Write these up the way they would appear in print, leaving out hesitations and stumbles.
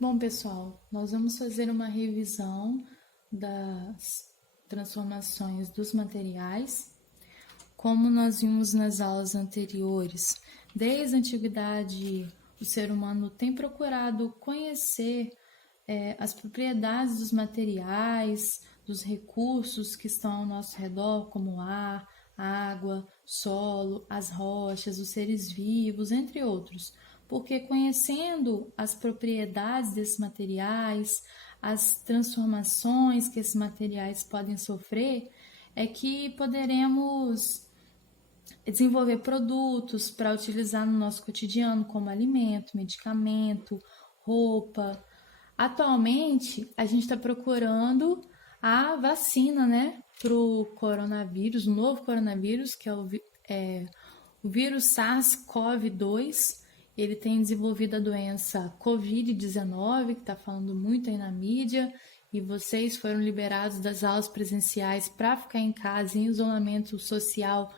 Bom, pessoal, nós vamos fazer uma revisão das transformações dos materiais. Como nós vimos nas aulas anteriores, desde a antiguidade, o ser humano tem procurado conhecer as propriedades dos materiais, dos recursos que estão ao nosso redor, como ar, água, solo, as rochas, os seres vivos, entre outros. Porque conhecendo as propriedades desses materiais, as transformações que esses materiais podem sofrer, é que poderemos desenvolver produtos para utilizar no nosso cotidiano, como alimento, medicamento, roupa. Atualmente, a gente está procurando a vacina, né, para o coronavírus, o novo coronavírus, que o vírus SARS-CoV-2. Ele tem desenvolvido a doença Covid-19, que está falando muito aí na mídia, e vocês foram liberados das aulas presenciais para ficar em casa em isolamento social,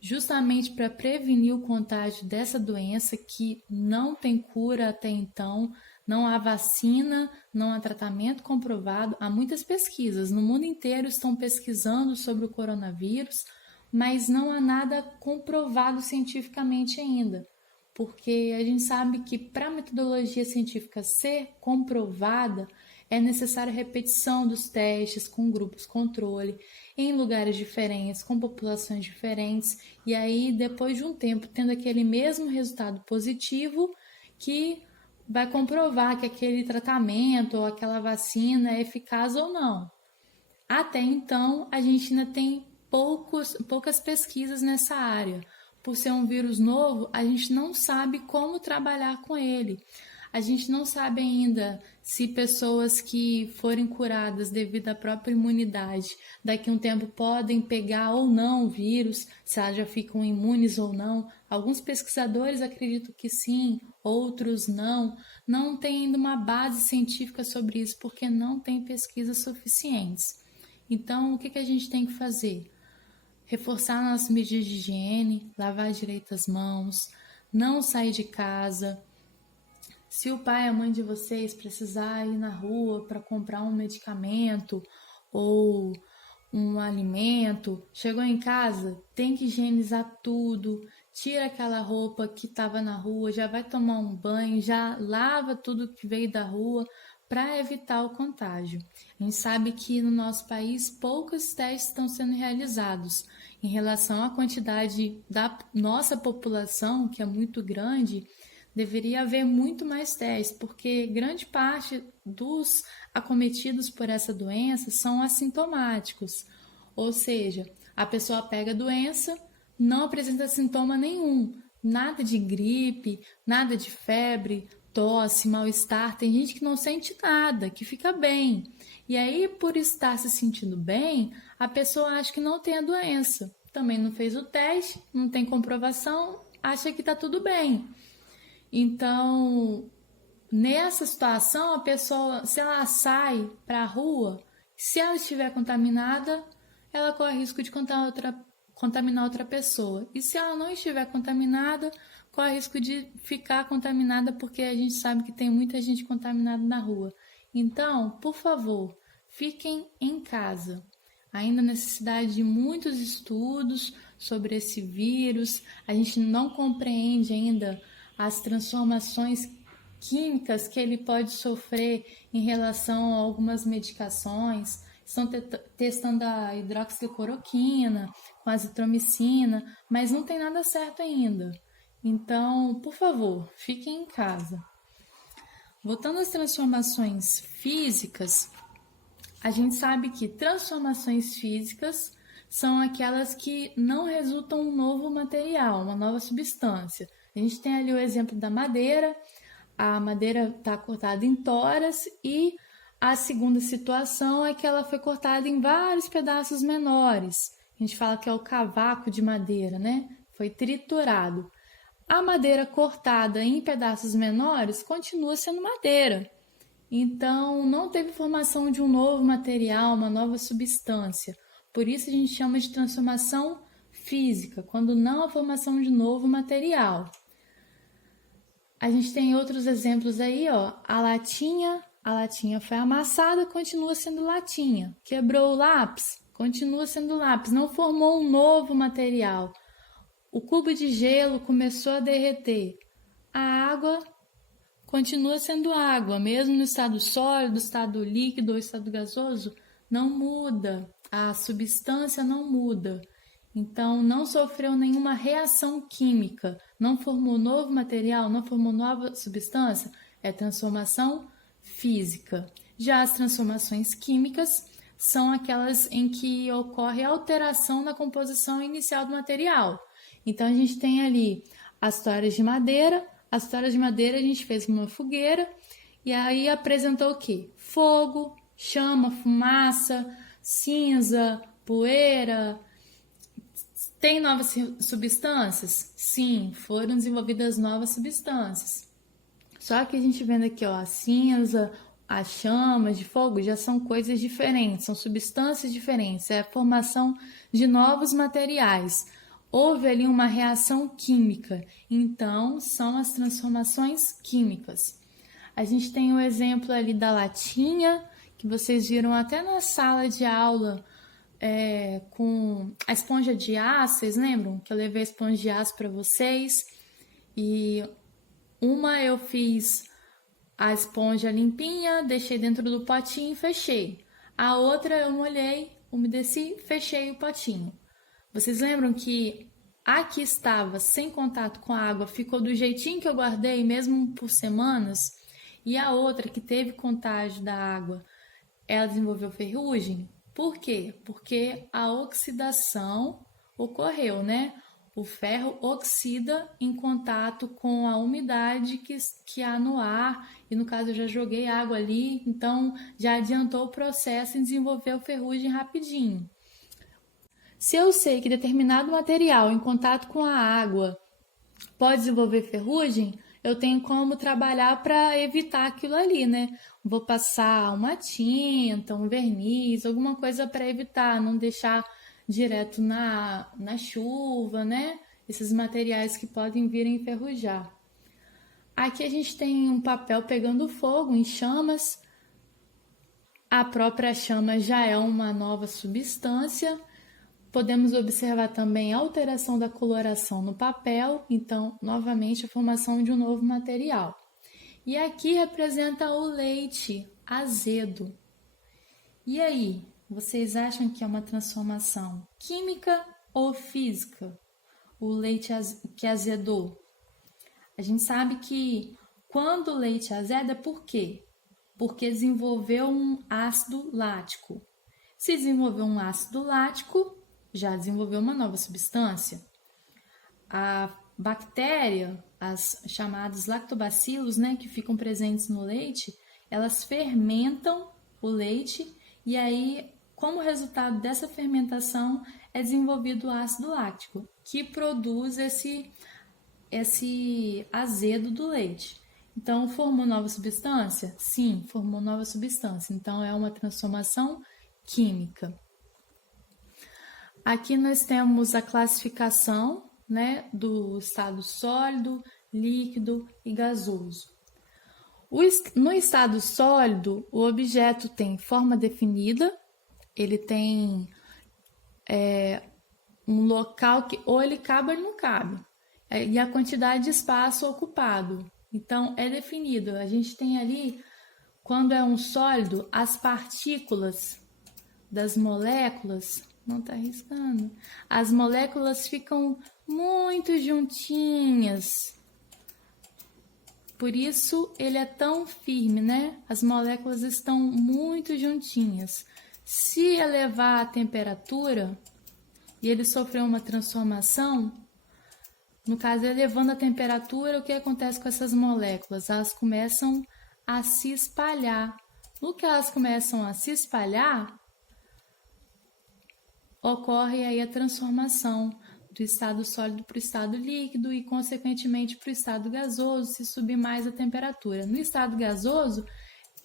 justamente para prevenir o contágio dessa doença que não tem cura até então, não há vacina, não há tratamento comprovado. Há muitas pesquisas no mundo inteiro estão pesquisando sobre o coronavírus, mas não há nada comprovado cientificamente ainda, porque a gente sabe que para a metodologia científica ser comprovada, é necessária repetição dos testes com grupos controle, em lugares diferentes, com populações diferentes, e aí, depois de um tempo, tendo aquele mesmo resultado positivo, que vai comprovar que aquele tratamento ou aquela vacina é eficaz ou não. Até então, a gente ainda tem poucas pesquisas nessa área. Por ser um vírus novo, a gente não sabe como trabalhar com ele. A gente não sabe ainda se pessoas que forem curadas devido à própria imunidade, daqui a um tempo podem pegar ou não o vírus, se elas já ficam imunes ou não. Alguns pesquisadores acreditam que sim, outros não. Não tem ainda uma base científica sobre isso, porque não tem pesquisas suficientes. Então, o que a gente tem que fazer? Reforçar nossas medidas de higiene, lavar direito as mãos, não sair de casa. Se o pai e a mãe de vocês precisar ir na rua para comprar um medicamento ou um alimento, chegou em casa, tem que higienizar tudo, tira aquela roupa que estava na rua, já vai tomar um banho, já lava tudo que veio da rua para evitar o contágio. A gente sabe que no nosso país poucos testes estão sendo realizados em relação à quantidade da nossa população, que é muito grande. Deveria haver muito mais testes, porque grande parte dos acometidos por essa doença são assintomáticos. Ou seja, a pessoa pega a doença, não apresenta sintoma nenhum, nada de gripe, nada de febre, tosse, mal-estar. Tem gente que não sente nada, que fica bem. E aí, por estar se sentindo bem, a pessoa acha que não tem a doença. Também não fez o teste, não tem comprovação, acha que está tudo bem. Então, nessa situação, a pessoa, se ela sai para a rua, se ela estiver contaminada, ela corre risco de contaminar outra pessoa. E se ela não estiver contaminada, corre risco de ficar contaminada, porque a gente sabe que tem muita gente contaminada na rua. Então, por favor, fiquem em casa. Ainda há necessidade de muitos estudos sobre esse vírus. A gente não compreende ainda as transformações químicas que ele pode sofrer em relação a algumas medicações. Estão testando a hidroxicloroquina com azitromicina, mas não tem nada certo ainda. Então, por favor, fiquem em casa. Voltando às transformações físicas, a gente sabe que transformações físicas são aquelas que não resultam um novo material, uma nova substância. A gente tem ali o exemplo da madeira. A madeira está cortada em toras e a segunda situação é que ela foi cortada em vários pedaços menores. A gente fala que é o cavaco de madeira, né? Foi triturado. A madeira cortada em pedaços menores continua sendo madeira. Então, não teve formação de um novo material, uma nova substância. Por isso a gente chama de transformação física, quando não há formação de novo material. A gente tem outros exemplos aí, ó. A latinha foi amassada, continua sendo latinha. Quebrou o lápis, continua sendo lápis. Não formou um novo material. O cubo de gelo começou a derreter. A água continua sendo água, mesmo no estado sólido, estado líquido ou estado gasoso, não muda. A substância não muda. Então, não sofreu nenhuma reação química, não formou novo material, não formou nova substância, é transformação física. Já as transformações químicas são aquelas em que ocorre alteração na composição inicial do material. Então, a gente tem ali as toalhas de madeira. As toalhas de madeira a gente fez uma fogueira e aí apresentou o quê? Fogo, chama, fumaça, cinza, poeira. Tem novas substâncias? Sim, foram desenvolvidas novas substâncias. Só que a gente vendo aqui, ó, a cinza, as chamas de fogo já são coisas diferentes, são substâncias diferentes, é a formação de novos materiais. Houve ali uma reação química, então são as transformações químicas. A gente tem o exemplo ali da latinha, que vocês viram até na sala de aula, com a esponja de aço, vocês lembram? Que eu levei a esponja de aço para vocês. E uma eu fiz a esponja limpinha, deixei dentro do potinho e fechei. A outra eu molhei, umedeci, fechei o potinho. Vocês lembram que a que estava sem contato com a água ficou do jeitinho que eu guardei, mesmo por semanas? E a outra que teve contágio da água, ela desenvolveu ferrugem? Por quê? Porque a oxidação ocorreu, né? O ferro oxida em contato com a umidade que há no ar, e no caso eu já joguei água ali, então já adiantou o processo e desenvolveu ferrugem rapidinho. Se eu sei que determinado material em contato com a água pode desenvolver ferrugem, eu tenho como trabalhar para evitar aquilo ali, né? Vou passar uma tinta, um verniz, alguma coisa para evitar, não deixar direto na chuva, né? Esses materiais que podem vir a enferrujar. Aqui a gente tem um papel pegando fogo em chamas. A própria chama já é uma nova substância. Podemos observar também a alteração da coloração no papel, então, novamente, a formação de um novo material. E aqui representa o leite azedo. E aí, vocês acham que é uma transformação química ou física? O leite que azedou? A gente sabe que quando o leite azeda, por quê? Porque desenvolveu um ácido lático. Se desenvolveu um ácido lático, já desenvolveu uma nova substância. A bactéria, as chamadas lactobacilos, né, que ficam presentes no leite, elas fermentam o leite e aí, como resultado dessa fermentação, é desenvolvido o ácido lático, que produz esse azedo do leite. Então, formou nova substância? Sim, formou nova substância. Então, é uma transformação química. Aqui nós temos a classificação, né, do estado sólido, líquido e gasoso. No estado sólido, o objeto tem forma definida, ele tem um local que ou ele cabe ou ele não cabe, e a quantidade de espaço ocupado. Então, é definido. A gente tem ali, quando é um sólido, as partículas das moléculas, não está riscando, as moléculas ficam muito juntinhas. Por isso ele é tão firme, né? As moléculas estão muito juntinhas. Se elevar a temperatura e ele sofrer uma transformação, no caso, elevando a temperatura, o que acontece com essas moléculas? Elas começam a se espalhar. No que elas começam a se espalhar, ocorre aí a transformação do estado sólido para o estado líquido e, consequentemente, para o estado gasoso, se subir mais a temperatura. No estado gasoso,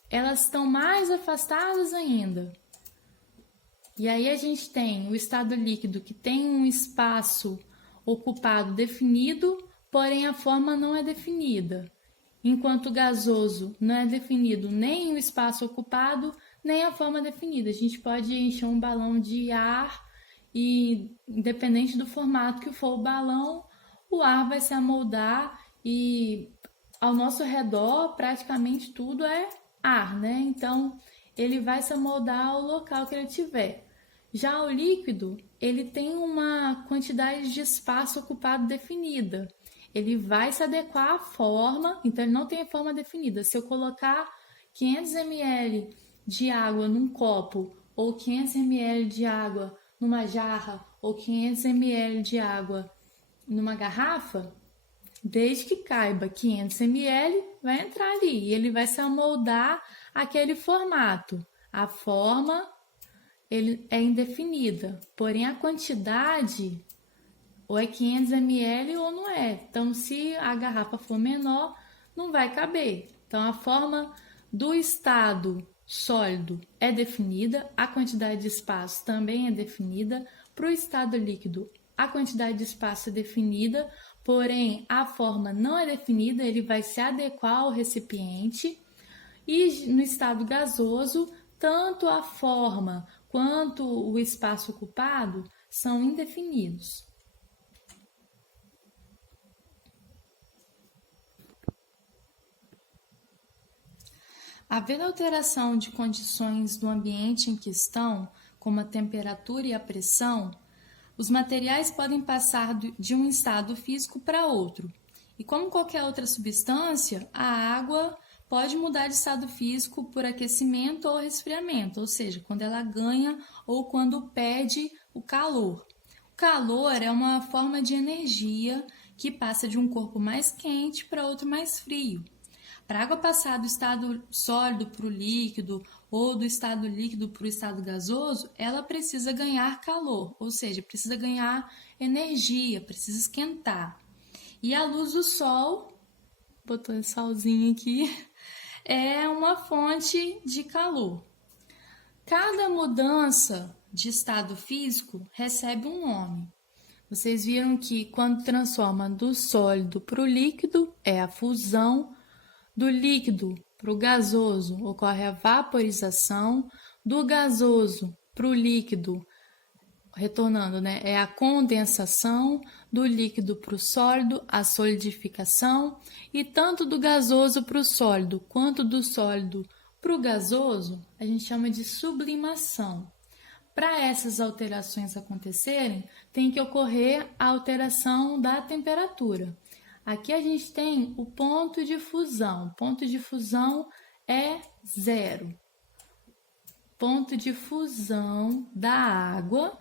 elas estão mais afastadas ainda. E aí a gente tem o estado líquido, que tem um espaço ocupado definido, porém a forma não é definida. enquanto o gasoso não é definido nem o espaço ocupado, nem a forma definida. A gente pode encher um balão de ar e, independente do formato que for o balão, o ar vai se amoldar e ao nosso redor praticamente tudo é ar, né? Então, ele vai se amoldar ao local que ele tiver. Já o líquido, ele tem uma quantidade de espaço ocupado definida. Ele vai se adequar à forma, então ele não tem a forma definida. Se eu colocar 500 ml de água num copo, ou 500 ml de água numa jarra, ou 500 ml de água numa garrafa, desde que caiba 500 ml, vai entrar ali e ele vai se amoldar aquele formato. A forma ele é indefinida, porém a quantidade ou é 500 ml ou não é. Então, se a garrafa for menor, não vai caber. Então, a forma do estado sólido é definida, a quantidade de espaço também é definida. Para o estado líquido, a quantidade de espaço é definida, porém a forma não é definida, ele vai se adequar ao recipiente. E no estado gasoso, tanto a forma quanto o espaço ocupado são indefinidos. Havendo alteração de condições do ambiente em questão, como a temperatura e a pressão, os materiais podem passar de um estado físico para outro. E como qualquer outra substância, a água pode mudar de estado físico por aquecimento ou resfriamento, ou seja, quando ela ganha ou quando perde o calor. O calor é uma forma de energia que passa de um corpo mais quente para outro mais frio. Para a água passar do estado sólido para o líquido ou do estado líquido para o estado gasoso, ela precisa ganhar calor, ou seja, precisa ganhar energia, precisa esquentar. E a luz do sol, botando esse solzinho aqui, é uma fonte de calor. Cada mudança de estado físico recebe um nome. Vocês viram que quando transforma do sólido para o líquido é a fusão. Do líquido para o gasoso ocorre a vaporização, do gasoso para o líquido, retornando, né, é a condensação, do líquido para o sólido, a solidificação, e tanto do gasoso para o sólido quanto do sólido para o gasoso, a gente chama de sublimação. Para essas alterações acontecerem, tem que ocorrer a alteração da temperatura. Aqui a gente tem o ponto de fusão. O ponto de fusão é 0. Ponto de fusão da água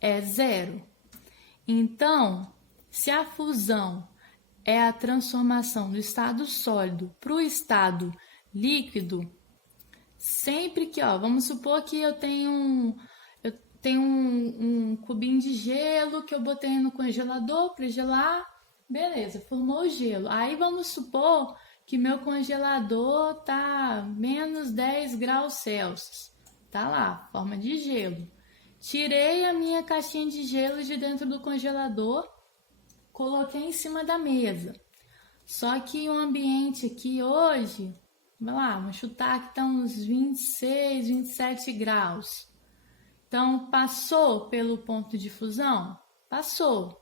é 0. Então, se a fusão é a transformação do estado sólido para o estado líquido, sempre que, vamos supor que eu tenho um cubinho de gelo que eu botei no congelador para gelar. Beleza, formou o gelo. Aí vamos supor que meu congelador tá menos 10 graus Celsius. Tá lá, forma de gelo. Tirei a minha caixinha de gelo de dentro do congelador, coloquei em cima da mesa. Só que o ambiente aqui hoje, vamos chutar que tá uns 26, 27 graus. Então, passou pelo ponto de fusão? Passou.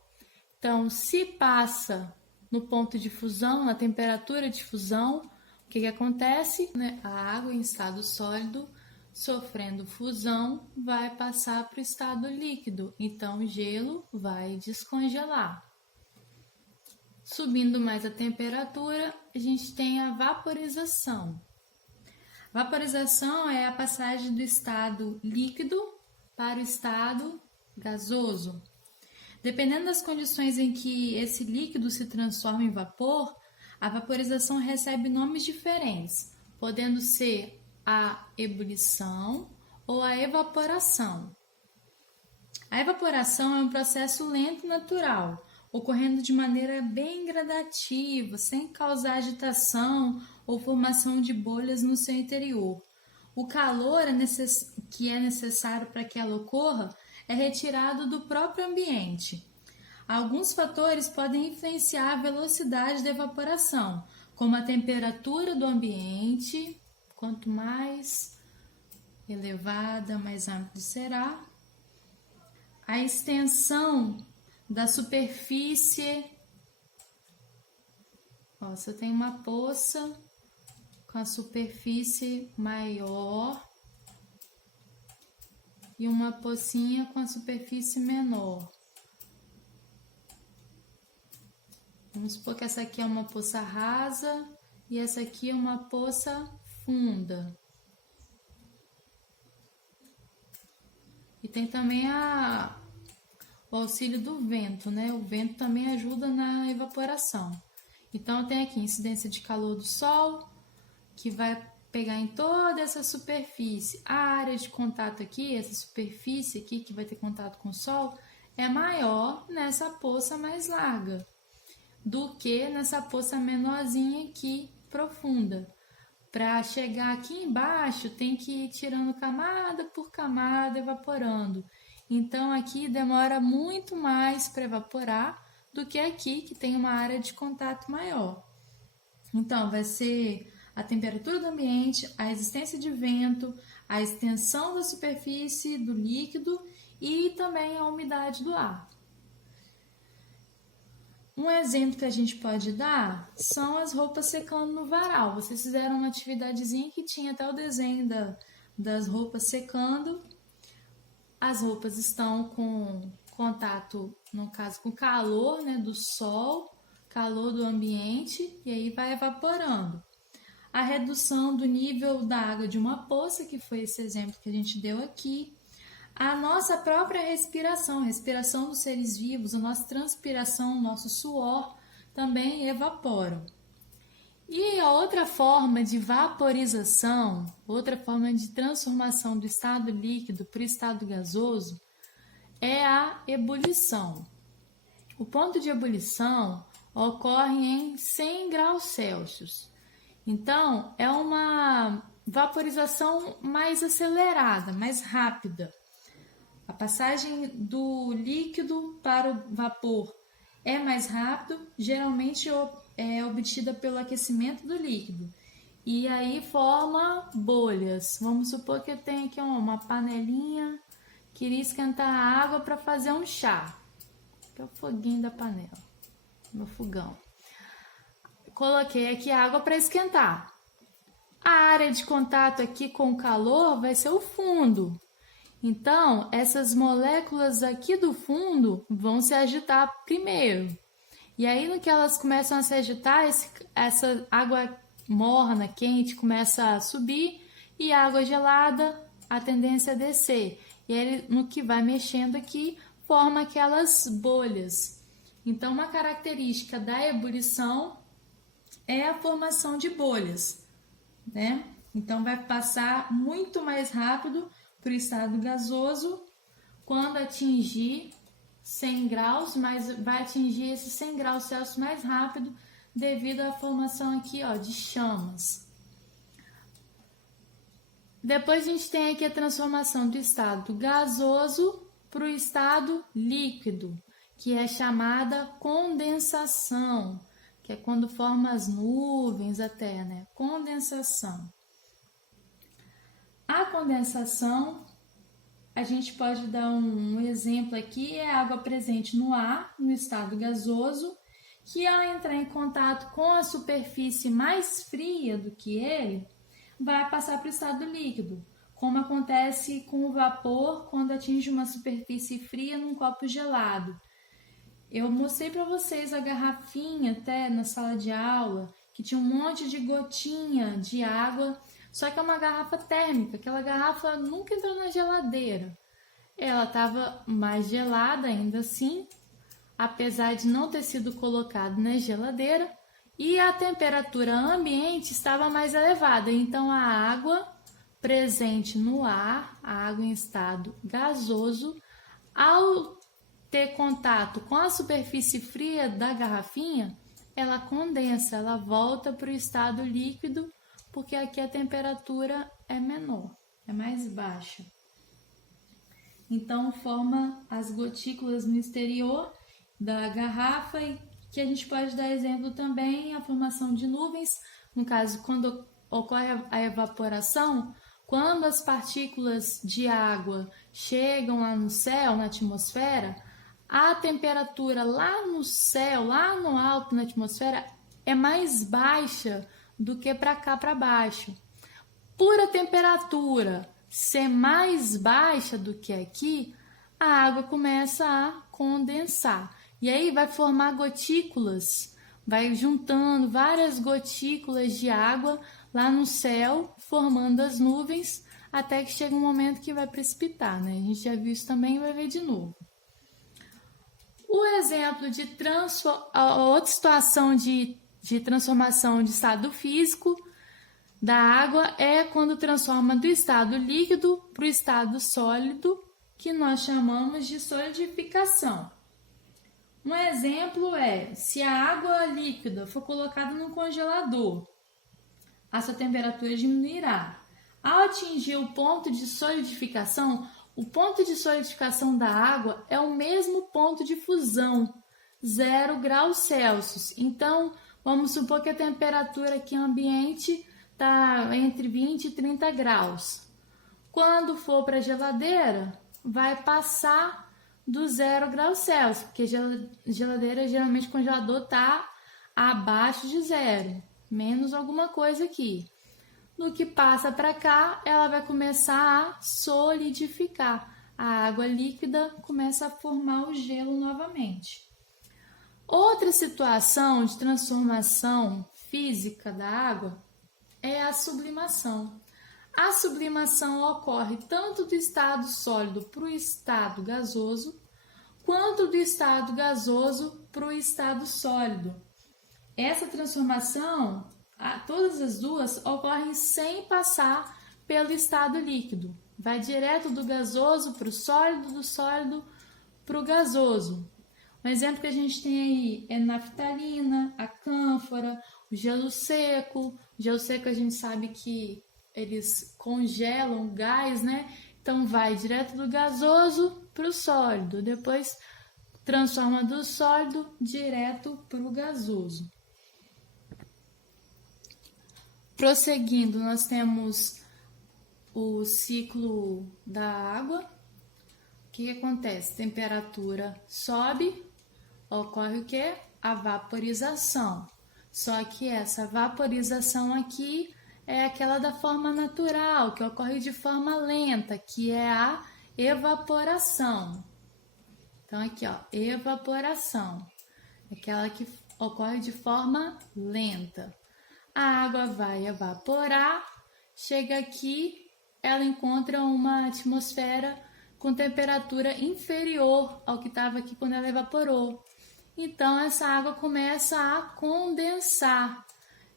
Então, se passa no ponto de fusão, na temperatura de fusão, o que acontece? A água em estado sólido, sofrendo fusão, vai passar para o estado líquido. Então, o gelo vai descongelar. Subindo mais a temperatura, a gente tem a vaporização. Vaporização é a passagem do estado líquido para o estado gasoso. Dependendo das condições em que esse líquido se transforma em vapor, a vaporização recebe nomes diferentes, podendo ser a ebulição ou a evaporação. A evaporação é um processo lento e natural, ocorrendo de maneira bem gradativa, sem causar agitação ou formação de bolhas no seu interior. O calor que é necessário para que ela ocorra é retirado do próprio ambiente. Alguns fatores podem influenciar a velocidade da evaporação, como a temperatura do ambiente, quanto mais elevada, mais rápido será. A extensão da superfície. Ó, se eu tenho uma poça com a superfície maior e uma pocinha com a superfície menor. Vamos supor que essa aqui é uma poça rasa e essa aqui é uma poça funda. E tem também o auxílio do vento, né? O vento também ajuda na evaporação. Então, tem aqui incidência de calor do sol, que vai pegar em toda essa superfície. A área de contato aqui, essa superfície aqui que vai ter contato com o sol, é maior nessa poça mais larga do que nessa poça menorzinha aqui, profunda. Para chegar aqui embaixo, tem que ir tirando camada por camada, evaporando. Então, aqui demora muito mais para evaporar do que aqui, que tem uma área de contato maior. Então, vai ser a temperatura do ambiente, a existência de vento, a extensão da superfície do líquido e também a umidade do ar. Um exemplo que a gente pode dar são as roupas secando no varal. Vocês fizeram uma atividadezinha que tinha até o desenho das roupas secando. As roupas estão com contato, no caso, com calor, né, do sol, calor do ambiente, e aí vai evaporando. A redução do nível da água de uma poça, que foi esse exemplo que a gente deu aqui. A nossa própria respiração, a respiração dos seres vivos, a nossa transpiração, o nosso suor também evaporam. E a outra forma de vaporização, outra forma de transformação do estado líquido para o estado gasoso é a ebulição. O ponto de ebulição ocorre em 100 graus Celsius. Então, é uma vaporização mais acelerada, mais rápida. A passagem do líquido para o vapor é mais rápido, geralmente é obtida pelo aquecimento do líquido. E aí forma bolhas. Vamos supor que eu tenho aqui uma panelinha, queria esquentar a água para fazer um chá. Que é o foguinho da panela, meu fogão. Coloquei aqui a água para esquentar. A área de contato aqui com o calor vai ser o fundo. Então, essas moléculas aqui do fundo vão se agitar primeiro. E aí, no que elas começam a se agitar, essa água morna, quente, começa a subir e a água gelada, a tendência a descer. E aí, no que vai mexendo aqui, forma aquelas bolhas. Então, uma característica da ebulição é a formação de bolhas, né? Então, vai passar muito mais rápido para o estado gasoso quando atingir 100 graus, mas vai atingir esses 100 graus Celsius mais rápido devido à formação aqui, ó, de chamas. Depois a gente tem aqui a transformação do estado gasoso para o estado líquido, que é chamada condensação, que é quando forma as nuvens até, né? Condensação. A condensação, a gente pode dar um exemplo aqui, é a água presente no ar, no estado gasoso, que ao entrar em contato com a superfície mais fria do que ele, vai passar para o estado líquido, como acontece com o vapor quando atinge uma superfície fria num copo gelado. Eu mostrei para vocês a garrafinha até na sala de aula, que tinha um monte de gotinha de água, só que é uma garrafa térmica, aquela garrafa nunca entrou na geladeira. Ela estava mais gelada ainda assim, apesar de não ter sido colocado na geladeira, e a temperatura ambiente estava mais elevada, então a água presente no ar, a água em estado gasoso, ao ter contato com a superfície fria da garrafinha, ela condensa, ela volta para o estado líquido, porque aqui a temperatura é menor, é mais baixa. Então, forma as gotículas no exterior da garrafa e que a gente pode dar exemplo também a formação de nuvens, no caso, quando ocorre a evaporação, quando as partículas de água chegam lá no céu, na atmosfera, a temperatura lá no céu, lá no alto na atmosfera, é mais baixa do que para cá, para baixo. Por a temperatura ser mais baixa do que aqui, a água começa a condensar. E aí vai formar gotículas, vai juntando várias gotículas de água lá no céu, formando as nuvens, até que chega um momento que vai precipitar, né? A gente já viu isso também e vai ver de novo. O exemplo de outra situação de transformação de estado físico da água é quando transforma do estado líquido para o estado sólido, que nós chamamos de solidificação. Um exemplo é, se a água líquida for colocada no congelador, a sua temperatura diminuirá. Ao atingir o ponto de solidificação, o ponto de solidificação da água é o mesmo ponto de fusão, 0 graus Celsius. Então, vamos supor que a temperatura aqui ambiente está entre 20 e 30 graus. Quando for para a geladeira, vai passar do 0 graus Celsius, porque geladeira, geralmente o congelador está abaixo de 0, menos alguma coisa aqui. No que passa para cá, ela vai começar a solidificar. A água líquida começa a formar o gelo novamente. Outra situação de transformação física da água é a sublimação. A sublimação ocorre tanto do estado sólido para o estado gasoso, quanto do estado gasoso para o estado sólido. Essa transformação, todas as duas, ocorrem sem passar pelo estado líquido. Vai direto do gasoso para o sólido, do sólido para o gasoso. Um exemplo que a gente tem aí é naftalina, a cânfora, o gelo seco. O gelo seco a gente sabe que eles congelam o gás, né? Então vai direto do gasoso para o sólido, depois transforma do sólido direto para o gasoso. Prosseguindo, nós temos o ciclo da água. O que acontece? Temperatura sobe, ocorre o quê? A vaporização. Só que essa vaporização aqui é aquela da forma natural, que ocorre de forma lenta, que é a evaporação. Então, aqui, ó, evaporação. Aquela que ocorre de forma lenta. A água vai evaporar, chega aqui, ela encontra uma atmosfera com temperatura inferior ao que estava aqui quando ela evaporou. Então, essa água começa a condensar.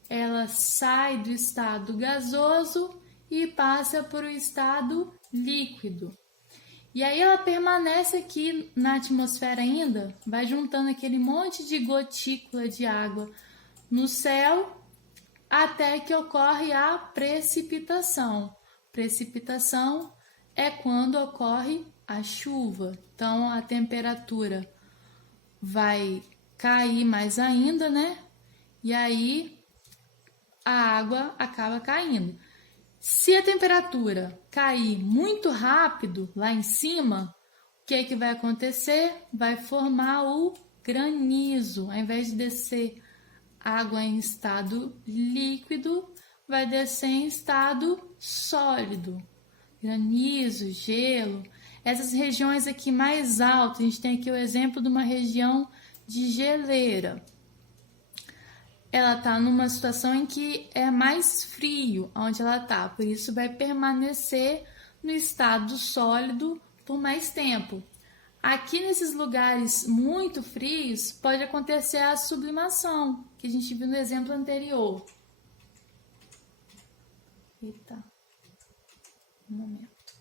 Ela sai do estado gasoso e passa para o estado líquido. E aí ela permanece aqui na atmosfera ainda, vai juntando aquele monte de gotícula de água no céu, até que ocorre a precipitação. Precipitação é quando ocorre a chuva. Então, a temperatura vai cair mais ainda, né? E aí a água acaba caindo. Se a temperatura cair muito rápido lá em cima, o que é que vai acontecer? Vai formar o granizo. Ao invés de descer água em estado líquido, vai descer em estado sólido. Granizo, gelo. Essas regiões aqui mais altas, a gente tem aqui o exemplo de uma região de geleira. Ela está numa situação em que é mais frio onde ela está, por isso vai permanecer no estado sólido por mais tempo. Aqui nesses lugares muito frios pode acontecer a sublimação, que a gente viu no exemplo anterior. Eita, um momento.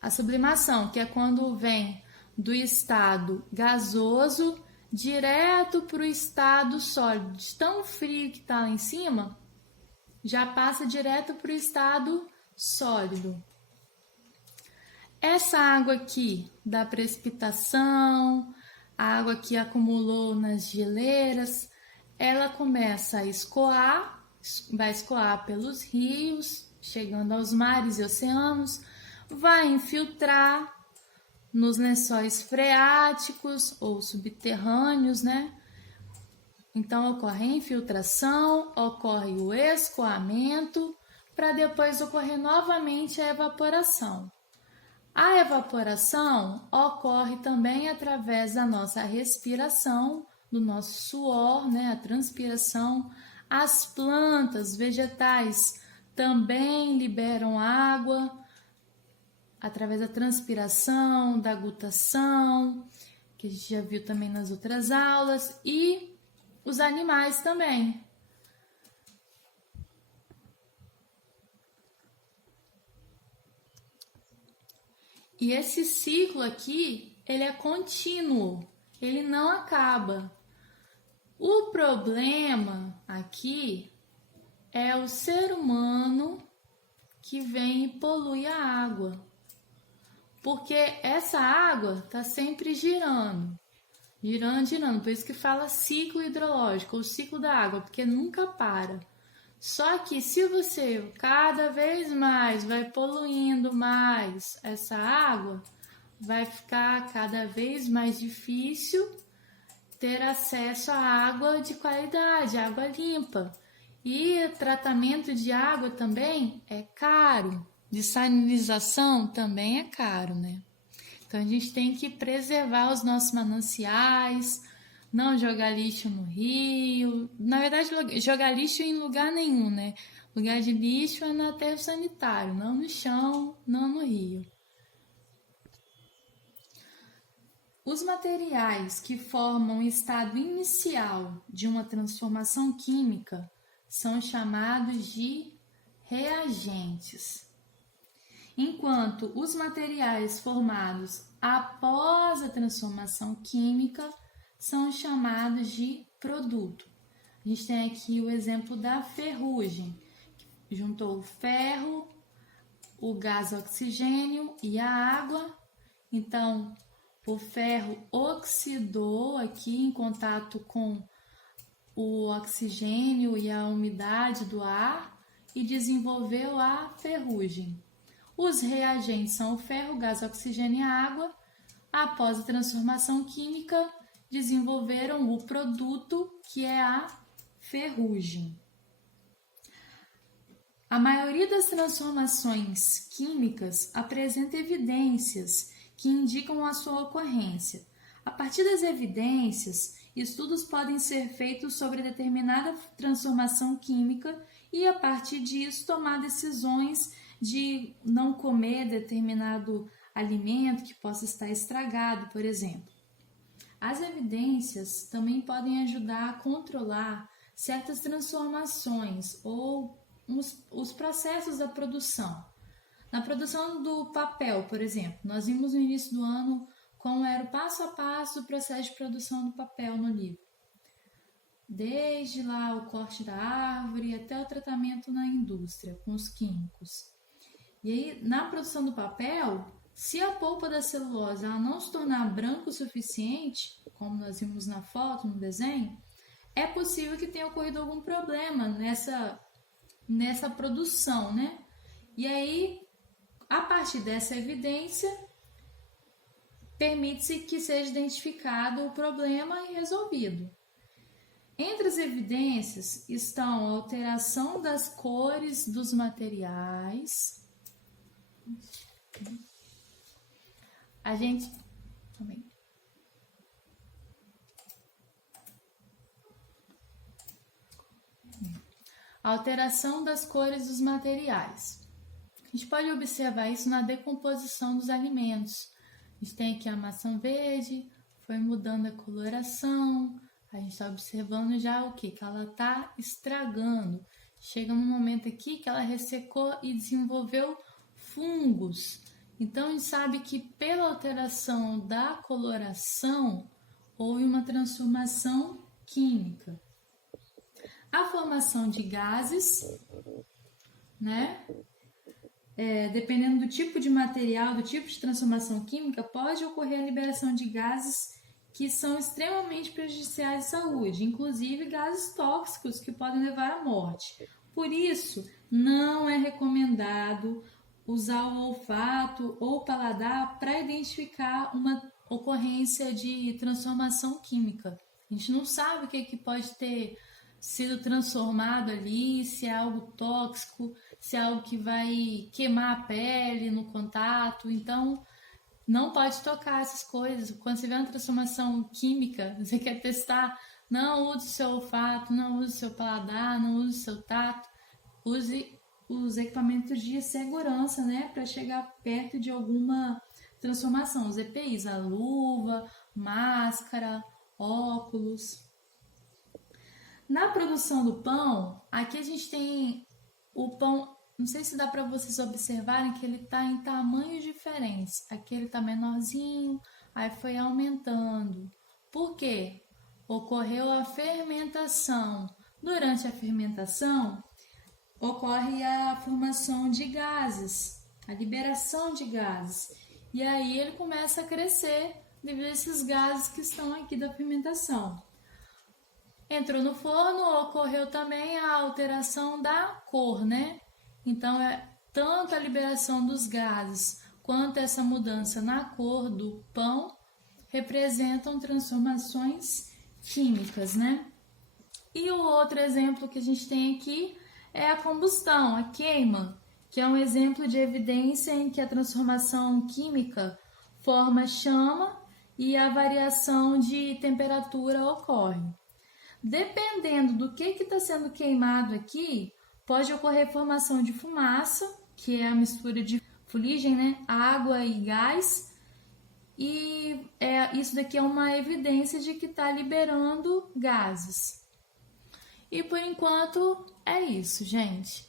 A sublimação, que é quando vem do estado gasoso direto para o estado sólido. De tão frio que está lá em cima, já passa direto para o estado sólido. Essa água aqui da precipitação, a água que acumulou nas geleiras, ela começa a escoar, vai escoar pelos rios, chegando aos mares e oceanos, vai infiltrar nos lençóis freáticos ou subterrâneos, né? Então ocorre a infiltração, ocorre o escoamento, para depois ocorrer novamente a evaporação. A evaporação ocorre também através da nossa respiração, do nosso suor, né? A transpiração. As plantas, vegetais também liberam água através da transpiração, da gutação, que a gente já viu também nas outras aulas, e os animais também. E esse ciclo aqui, ele é contínuo, ele não acaba. O problema aqui é o ser humano que vem e polui a água. Porque essa água está sempre girando. Por isso que fala ciclo hidrológico, ou ciclo da água, porque nunca para. Só que se você cada vez mais vai poluindo mais essa água, vai ficar cada vez mais difícil ter acesso à água de qualidade, água limpa. E tratamento de água também é caro, de sanitização também é caro, né? Então a gente tem que preservar os nossos mananciais, não jogar lixo no rio. Na verdade, jogar lixo em lugar nenhum, né? Lugar de lixo é no aterro sanitário, não no chão, não no rio. Os materiais que formam o estado inicial de uma transformação química são chamados de reagentes, enquanto os materiais formados após a transformação química são chamados de produto. A gente tem aqui o exemplo da ferrugem, que juntou o ferro, o gás oxigênio e a água. Então, o ferro oxidou aqui em contato com o oxigênio e a umidade do ar e desenvolveu a ferrugem. Os reagentes são o ferro, o gás oxigênio e a água. Após a transformação química, desenvolveram o produto, que é a ferrugem. A maioria das transformações químicas apresenta evidências que indicam a sua ocorrência. A partir das evidências, estudos podem ser feitos sobre determinada transformação química e, a partir disso, tomar decisões de não comer determinado alimento que possa estar estragado, por exemplo. As evidências também podem ajudar a controlar certas transformações ou os processos da produção. Na produção do papel, por exemplo, nós vimos no início do ano como era o passo a passo do processo de produção do papel no livro. Desde lá o corte da árvore até o tratamento na indústria com os químicos. E aí, na produção do papel, se a polpa da celulose ela não se tornar branca o suficiente, como nós vimos na foto, no desenho, é possível que tenha ocorrido algum problema nessa produção, né? E aí, a partir dessa evidência, permite-se que seja identificado o problema e resolvido. Entre as evidências estão a alteração das cores dos materiais. A gente também. A alteração das cores dos materiais. A gente pode observar isso na decomposição dos alimentos. A gente tem aqui a maçã verde, foi mudando a coloração. A gente está observando já o que? Que ela está estragando. Chega num momento aqui que ela ressecou e desenvolveu fungos. Então, a gente sabe que pela alteração da coloração, houve uma transformação química. A formação de gases, né? Dependendo do tipo de material, do tipo de transformação química, pode ocorrer a liberação de gases que são extremamente prejudiciais à saúde, inclusive gases tóxicos que podem levar à morte. Por isso, não é recomendado usar o olfato ou paladar para identificar uma ocorrência de transformação química. A gente não sabe o que pode ter sido transformado ali, se é algo tóxico, se é algo que vai queimar a pele no contato. Então, não pode tocar essas coisas. Quando você vê uma transformação química, você quer testar, não use o seu olfato, não use o seu paladar, não use o seu tato. Use os equipamentos de segurança, né, para chegar perto de alguma transformação. Os EPIs, a luva, máscara, óculos. Na produção do pão, aqui a gente tem o pão, não sei se dá para vocês observarem que ele está em tamanhos diferentes. Aqui ele está menorzinho, aí foi aumentando. Por quê? Ocorreu a fermentação. Durante a fermentação, ocorre a formação de gases, a liberação de gases. E aí ele começa a crescer devido a esses gases que estão aqui da fermentação. Entrou no forno, ocorreu também a alteração da cor, né? Então, tanto a liberação dos gases quanto essa mudança na cor do pão representam transformações químicas, né? E o outro exemplo que a gente tem aqui é a combustão, a queima, que é um exemplo de evidência em que a transformação química forma chama e a variação de temperatura ocorre. Dependendo do que está sendo queimado aqui, pode ocorrer formação de fumaça, que é a mistura de fuligem, né? Água e gás. E isso daqui é uma evidência de que está liberando gases. E por enquanto é isso, gente.